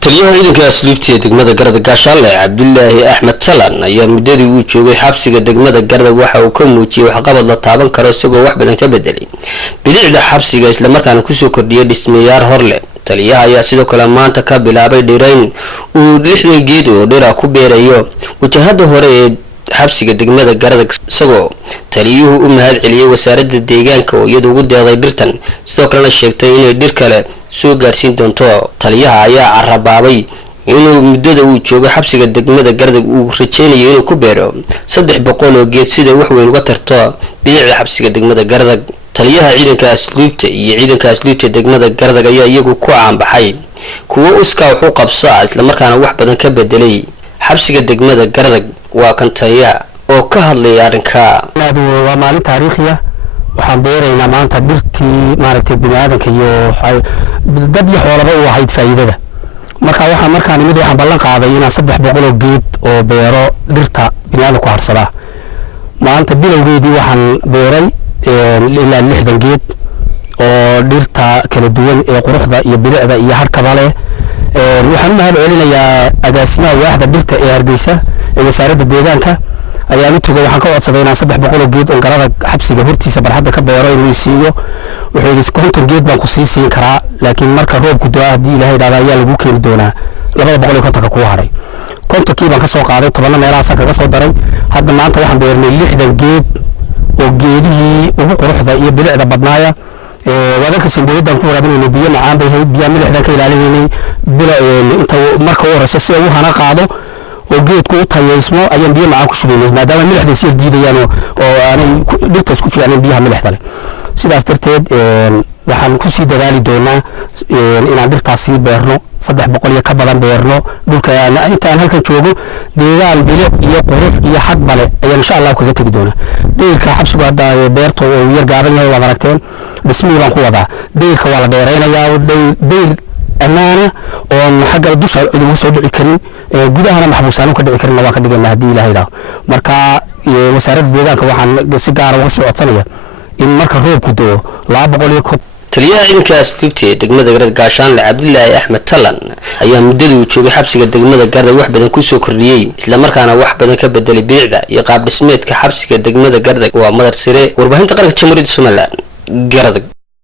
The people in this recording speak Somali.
taliyaha ciidanka asluubta degmada Gardag Gaashaale Cabdullaahi Axmed Talan ayaa muddadii uu joogay xabsiga degmada Gardag waxa uu ka muujiyay waxqabad la taaban karo isagoo wax badan ka bedelay bilicda xabsiga isla markaana ku soo kordhiyay dhismayaal horle. taliyaha ayaa sidoo kale maanta ka bilaabay dhirayn uu 60 geed oo dhira ku beerayo wajahada hore ee xabsiga degmada Gardag isagoo taliyuhu u mahad celiyay wasaaradda deegaanka oo iyadu ugu deeqday dhirtan sidoo kalena sheegtay inay dhir kale soo gaarsiin doonto. taliyaha ayaa carabaabay inuu muddada uu joogo xabsiga degmada Gardag uu rajeynayo inuu ku beero 300 oo geed sida wax weyn uga tarto bilicda xabsiga degmada Gardag. taliyaha ciidanka asluubta iyo ciidanka asluubta degmada Gardag ayaa iyagu ku caanbaxay kuwa iska wax u qabsa isla markaana wax badan ka bedelay xabsiga degmada Gardag. waa kan taliyaha oo ka hadlay arrinka. waa maalin taariikhi ah waxaan beeraynaa maanta dhirtii maaragtay bini'aadanka iyo dad iyo xoolaba u ahayd faa'iidada. markaan nimid waxaan ballan qaaday inaan 300 oo geed oo beero dhirta bini'aadanku harsada. maanta bilowgeedii waxaan beeray ilaa 60 geed oo dhirta kala duwan ee quruxda iyo bilicda iyo harkaba leh. waxaan mahad celinayaa agaasimaha waaxda dhirta ee Hargeysa ee wasaaradda deegaanka ayaan u tagay. waxaan ka codsaday inaan 300 oo geed oo Gardag xabsiga hortiisa barxadda ka beero inuu siiyo. wuxuu yiri 50 geed baan ku siin karaa laakiin marka roobku doo hadii Ilaahay dhaada ayaa lagu keeni doonaa 250 ku haray. 50 kii baan ka soo qaaday 10 meelaha kaga soo daray. hadda maanta waxaan beernay 60 geed oo geedihii ugu quruxda iyo bilicda badnaaya wadalka sindeedan ku waraabinayna biyo macaan bay hayd biyo milixdan ka ilaalinaynay bilo inta marka uu horeysa si uu hana qaado oo geedku u tayeysmo ayaan biyo macaan ku shubaynay maadaama milixda si diidayaan oo aanay dhirta isku fiicnaan biyaha milixda leh. sidaas darteed waxaan ku sii dadaali doonaa inaan dhirtaasi beerno 300 iyo ka badan beerno dhulka intaan halkan joogo deegaan bilic iyo qurux iyo xaq bale ayaan insha Allah kaga tagi doonaa. deerka xabsiga hadda beerto oo yar gaaban yahay wada aragteen dhismii baan ku wadaa. deerka waa la beeraynayaa deer amaana oo xagga dusha ugu soo dhici karin gudahana maxbuusaan ka dhici karin waa ka dhiganaa hadii Ilaahay raaw. marka wasaaradda deegaanka waxaan si gaar ah uga soo codsanayaa in marka roobku doo 200 taliyaha ciidanka asluubta degmada Gardag Gaashaale Cabdullaahi Axmed Talan ayaa muddadii uu joogay xabsiga degmada Gardag wax badan ku soo kordhiyay isla markaana wax badan ka bedelay bilicda iyo qaab dhismeedka xabsiga degmada Gardag. waa madar sire warbaahinta qaranka Jamhuuriyadda Soomaaliland Gardag.